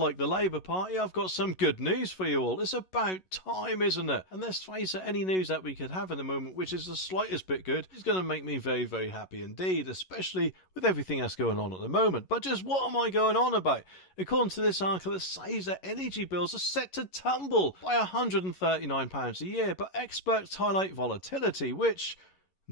like the Labour Party, I've got some good news for you all. It's about time, isn't it? And let's face it, any news that we could have at the moment, which is the slightest bit good, is going to make me very, very happy indeed, especially with everything that's going on at the moment. But just what am I going on about? According to this article, it says that energy bills are set to tumble by £139 a year, but experts highlight volatility, which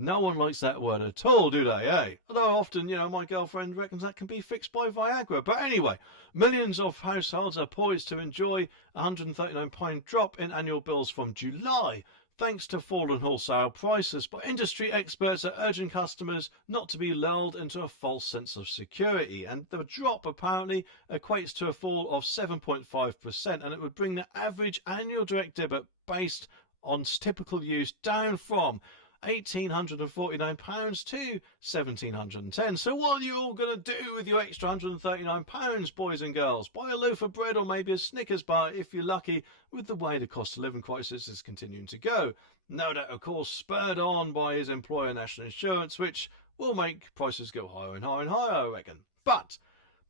no one likes that word at all, do they, eh? Although often, my girlfriend reckons that can be fixed by Viagra. But anyway, millions of households are poised to enjoy a £139 drop in annual bills from July, thanks to fallen wholesale prices. But industry experts are urging customers not to be lulled into a false sense of security. And the drop apparently equates to a fall of 7.5%, and it would bring the average annual direct debit based on typical use down from £1,849 to £1,710. So what are you all going to do with your extra £139, boys and girls? Buy a loaf of bread or maybe a Snickers bar if you're lucky, with the way the cost of living crisis is continuing to go. No doubt, of course, spurred on by his employer national insurance, which will make prices go higher and higher and higher, I reckon. But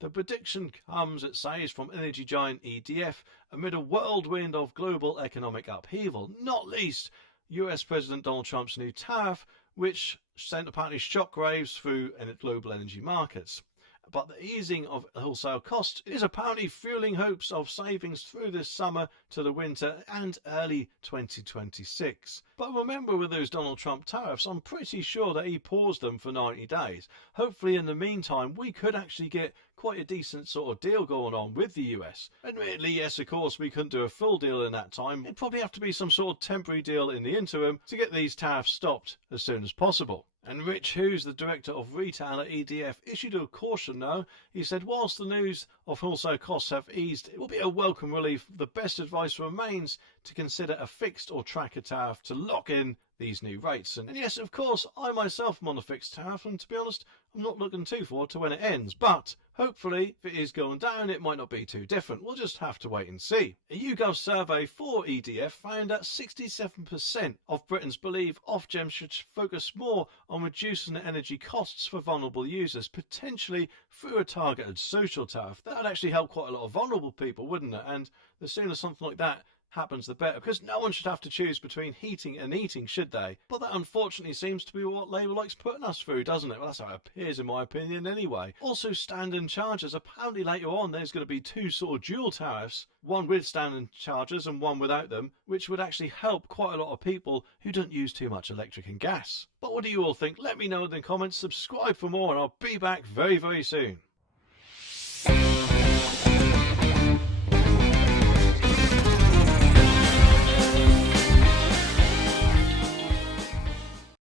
the prediction comes, it says, from energy giant EDF amid a whirlwind of global economic upheaval, not least US President Donald Trump's new tariff, which sent apparently shockwaves through global energy markets. But the easing of wholesale costs is apparently fueling hopes of savings through this summer to the winter and early 2026. But remember, with those Donald Trump tariffs, I'm pretty sure that he paused them for 90 days. Hopefully in the meantime we could actually get quite a decent sort of deal going on with the US. Admittedly, yes, of course, we couldn't do a full deal in that time. It'd probably have to be some sort of temporary deal in the interim to get these tariffs stopped as soon as possible. And Rich, who's the director of retail at EDF, issued a caution now. He said, whilst the news of wholesale costs have eased, it will be a welcome relief. The best advice remains to consider a fixed or tracker tariff to lock in these new rates. And yes, of course, I myself am on a fixed tariff, and to be honest, I'm not looking too forward to when it ends. But hopefully, if it is going down, it might not be too different. We'll just have to wait and see. A YouGov survey for EDF found that 67% of Britons believe Ofgem should focus more on reducing the energy costs for vulnerable users, potentially through a targeted social tariff. That would actually help quite a lot of vulnerable people, wouldn't it? And the sooner something like that happens, the better, because no one should have to choose between heating and eating, should they? But that unfortunately seems to be what Labour likes putting us through, doesn't it? Well, that's how it appears in my opinion anyway. Also, standing charges. Apparently later on there's going to be two sort of dual tariffs, one with standing charges and one without them, which would actually help quite a lot of people who don't use too much electric and gas. But what do you all think? Let me know in the comments, subscribe for more, and I'll be back very, very soon.